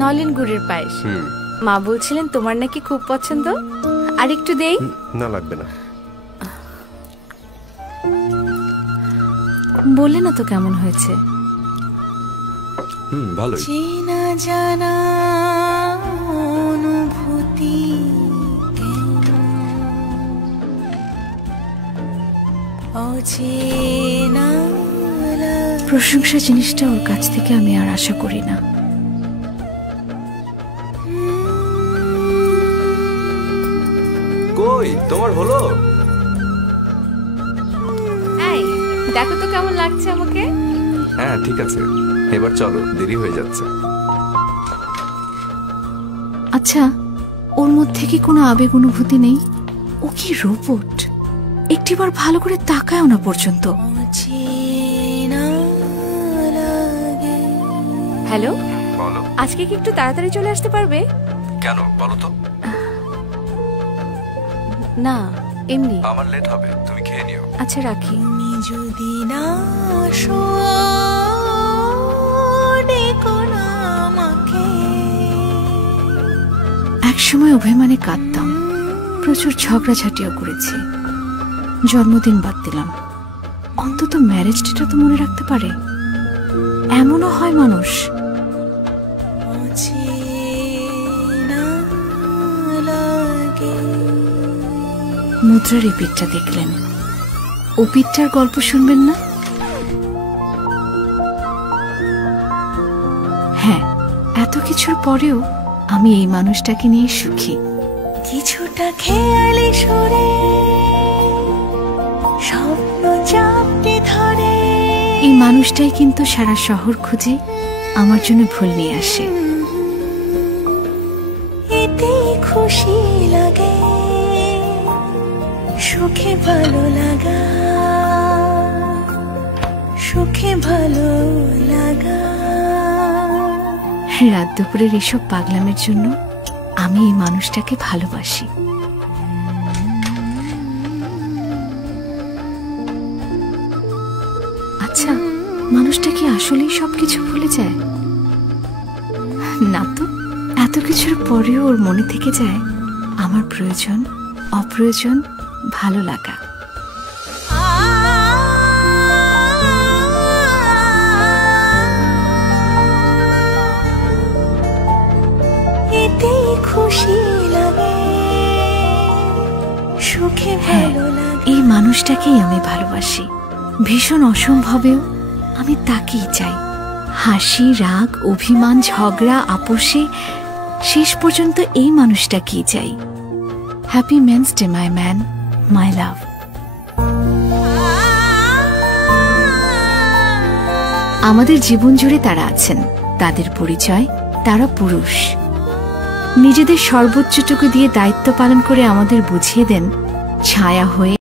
নলেন গুড়ের পায়েস। মা বলছিলেন তোমার নাকি খুব পছন্দ। আর একটু দেই? না, লাগবে না। বললে না তো কেমন হয়েছে? ভালোই। চেনা জানা অনুভূতি, অচেনা প্রশংসা জিনিসটা ওর কাছ থেকে আমি আর আশা করি না। কই তোমার হলো? এই দেখো তো কেমন লাগছে আমাকে। হ্যাঁ ঠিক আছে, এবার চলো, দেরি হয়ে যাচ্ছে। আচ্ছা, ওর মধ্যে কি কোনো আবেগ অনুভূতি নেই? ও কি রোবট? একটিবার ভালো করে তাকায়ও না পর্যন্ত। হ্যালো, বলো। আজকে কি একটু তাড়াতাড়ি চলে আসতে পারবে? কেন বলো তো? না এমনি। আমার লেট হবে, তুমি খেয়ে নিও। আচ্ছা রাখি। যদি না আসো ডেকো না আমাকে। একসময় অভিমানে কাঁদতাম, প্রচুর ঝগড়াঝাটিও করেছি, জন্মদিন বাদ দিলাম। অন্তত ম্যারেজ ডেটা তো মনে রাখতে পারে। এমনও হয় মানুষ। মুদ্রার এই পিঠটা দেখলেন, ও পিঠটার গল্প শুনবেন না? হ্যাঁ, এত কিছুর পরেও আমি এই মানুষটাকে নিয়ে সুখী। কিছুটা খেয়ালি সুরে স্বপ্ন চাপতে ধরে। এই মানুষটাই কিন্তু সারা শহর খুঁজে আমার জন্য ফুল নিয়ে আসে। এতেই খুশি লাগে, সুখে ভালো লাগা, সুখে ভালো লাগা। রাত দুপুরের এসব পাগলামের জন্য আমি এই মানুষটাকে ভালোবাসি। আচ্ছা, মানুষটা কি আসলেই সবকিছু ভুলে যায়? না তো, এত কিছুর পরেও ওর মনে থেকে যায় আমার প্রয়োজন, অপ্রয়োজন, ভালো লাগা। এতেই খুশি লাগে, সুখে ভালো লাগে। এই মানুষটাকেই আমি ভালোবাসি। ভীষণ অসম্ভবেও আমি তাকেই চাই। হাসি, রাগ, অভিমান, ঝগড়া, আপোষে শেষ পর্যন্ত এই মানুষটাকেই চাই। Happy men's day my man, my love. আমাদের জীবন জুড়ে তারা আছেন, তাদের পরিচয় তারা পুরুষ। নিজেদের সর্বোচ্চটুকু দিয়ে দায়িত্ব পালন করে আমাদের বুঝিয়ে দেন ছায়া হয়ে